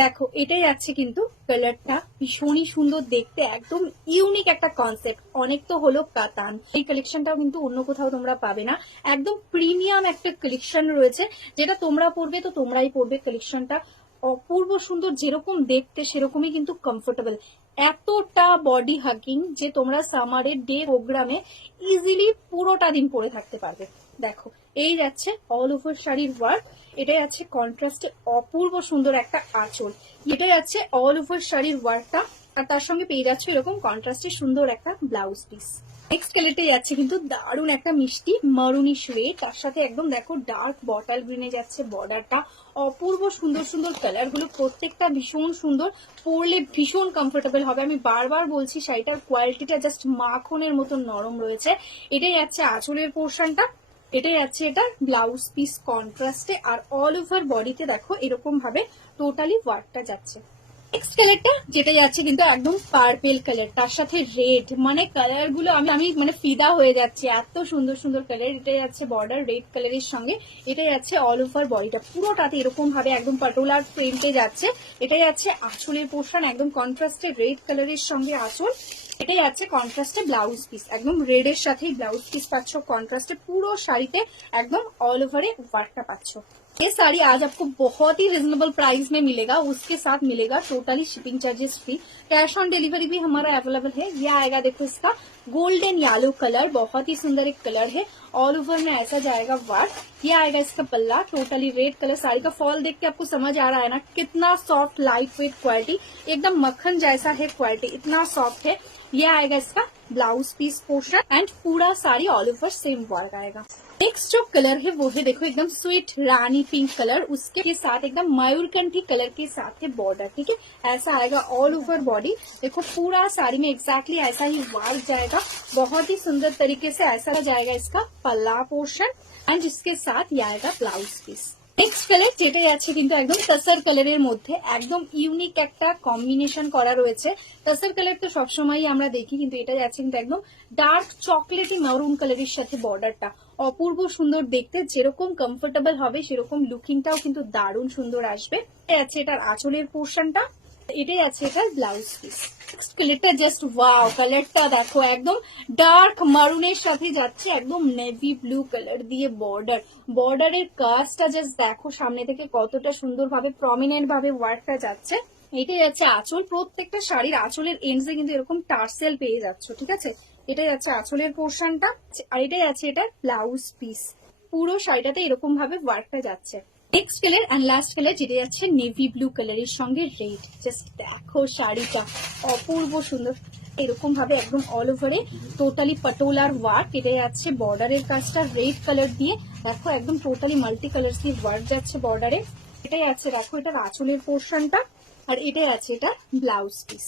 দেখো এটাই আছে কিন্তু কালারটা ভীষণই সুন্দর দেখতে, একদম ইউনিক একটা কনসেপ্ট। অনেক তো হলো কাতান, এই কালেকশনটাও কিন্তু অন্য কোথাও তোমরা পাবে না। একদম প্রিমিয়াম একটা কালেকশন রয়েছে, যেটা তোমরা পরবে তো তোমরাই পরবে। কালেকশনটা অপূর্ব সুন্দর, যেরকম দেখতে সেরকমই কিন্তু কমফোর্টেবল। এতটা বডি হাগিং যে তোমরা সামারের ডে প্রোগ্রামে ইজিলি পুরোটা দিন পরে থাকতে পারবে। দেখো এই যাচ্ছে অল ওভার শাড়ির ওয়ার্ক, এটাই আছে কন্ট্রাস্টে অপূর্ব সুন্দর একটা আঁচল, এটাই আছে অল ওভার শাড়ির ওয়ার্কটা। আর তার সঙ্গে পেয়ে যাচ্ছে এরকম কন্ট্রাস্টে সুন্দর একটা ব্লাউজ পিস। নেক্সট কালারটাই যাচ্ছে কিন্তু দারুণ একটা মিষ্টি মারুনি শেড, তার সাথে একদম দেখো ডার্ক বটল গ্রিনে যাচ্ছে বর্ডারটা। অপূর্ব সুন্দর সুন্দর কালার গুলো, প্রত্যেকটা ভীষণ সুন্দর, পরলে ভীষণ কমফোর্টেবল হবে। আমি বারবার বলছি শাড়িটার কোয়ালিটিটা জাস্ট মাখনের মতন নরম রয়েছে। এটাই যাচ্ছে আঁচলের পোর্শনটা, এটাই আছে এটা ব্লাউজ পিস কন্ট্রাস্টে। আর অল ওভার বডিতে দেখো এরকম ভাবে টোটালি ওয়ার্কটা যাচ্ছে। নেক্সট কালারটা যেটা যাচ্ছে কিন্তু একদম পার্পেল কালার, তার সাথে রেড, মানে কালার গুলো আমি মানে ফিদা হয়ে যাচ্ছে, এত সুন্দর সুন্দর কালার। এটাই যাচ্ছে বর্ডার রেড কালারের সঙ্গে, এটাই যাচ্ছে অল ওভার বডিটা পুরোটাতে এরকম ভাবে একদম পাটোলার প্রিন্টে যাচ্ছে। এটাই যাচ্ছে আঁচলের পোর্শন, একদম কন্ট্রাস্টে রেড কালারের সঙ্গে আঁচল। এটাই আছে কন্ট্রাস্টে ব্লাউজ পিস, একদম রেড এর সাথেই ব্লাউজ পিস পাচ্ছ কন্ট্রাস্টে, পুরো শাড়িতে একদম ऑल ओवर वर्क पाচ্ছ। ये साड़ी आज आपको बहुत ही रिजनेबल प्राइस में मिलेगा, उसके साथ मिलेगा totally shipping charges free. Cash on delivery भी हमारा अवेलेबल है। ये आएगा देखो इसका गोल्डन येलो कलर, बहुत ही सुंदर एक कलर है। ऑल ओवर में ऐसा जाएगा वर्क। ये आएगा इसका पल्ला, टोटली रेड कलर। साड़ी का फॉल देख के आपको समझ आ रहा है ना कितना सॉफ्ट लाइट वेट क्वालिटी, एकदम मक्खन जैसा है क्वालिटी, इतना सॉफ्ट है। ये आएगा इसका ब्लाउज पीस पोर्शन एंड पूरा sari all over same work आएगा। नेक्स्ट जो कलर है वो है देखो एकदम स्वीट रानी पिंक कलर, उसके साथ एकदम मयूरकंठी कलर के साथ है बॉर्डर, ठीक है। ऐसा आएगा ऑल ओवर बॉडी, देखो पूरा साड़ी में एग्जैक्टली ऐसा ही वर्क जाएगा, बहुत ही सुंदर तरीके से ऐसा जाएगा इसका पल्ला पोर्शन एंड जिसके साथ ये आएगा ब्लाउज पीस। नेक्स्ट कलर যেটাই আছে কিন্তু একদম তসর কালারের মধ্যে একদম ইউনিক একটা কম্বিনেশন করা রয়েছে। তসর কালার তো সবসময়ই আমরা দেখি, কিন্তু এটা যাচ্ছে কিন্তু একদম ডার্ক চকলেটি মারুন কালারের সাথে বর্ডারটা অপূর্ব সুন্দর দেখতে, যেরকম কমফোর্টেবল হবে সেরকম লুকিংটাও কিন্তু দারুণ সুন্দর আসবে। এটা আছে এটার আঁচলের পোর্শনটা, এটাই আছে এটার ব্লাউজ পিস। নেক্সট কালারটা জাস্ট ওয়াও, কালারটা দেখো একদম ডার্ক মারুনের সাথে যাচ্ছে একদম নেভি ব্লু কালার দিয়ে বর্ডার, বর্ডারের কাজটা জাস্ট দেখো সামনে থেকে কতটা সুন্দর ভাবে প্রমিনেন্ট ভাবে ওয়ার্কটা যাচ্ছে। এটাই যাচ্ছে আঁচল, প্রত্যেকটা শাড়ির আঁচলের এন্ডসে কিন্তু এরকম টার্সেল পেয়ে যাচ্ছ, ঠিক আছে। এটাই যাচ্ছে আঁচলের পোর্শনটা, আর এটাই আছে এটা ব্লাউজ পিস, পুরো শাড়িটাতে এরকম ভাবে ওয়ার্কটা যাচ্ছে। Next colour and last colour যেটা যাচ্ছে নেভি ব্লু কালারের সঙ্গে রেড, জাস্ট দেখো শাড়িটা অপূর্ব সুন্দর, এরকম ভাবে একদম অল ওভারে টোটালি পটোলার ওয়ার্ক। এটা যাচ্ছে বর্ডারের কাজটা রেড কালার দিয়ে, দেখো একদম টোটালি মাল্টি কালার দিয়ে ওয়ার্ক যাচ্ছে বর্ডারে। এটাই আছে দেখো এটার আঁচলের পোর্শনটা, আর এটাই আছে এটা ব্লাউজ পিস।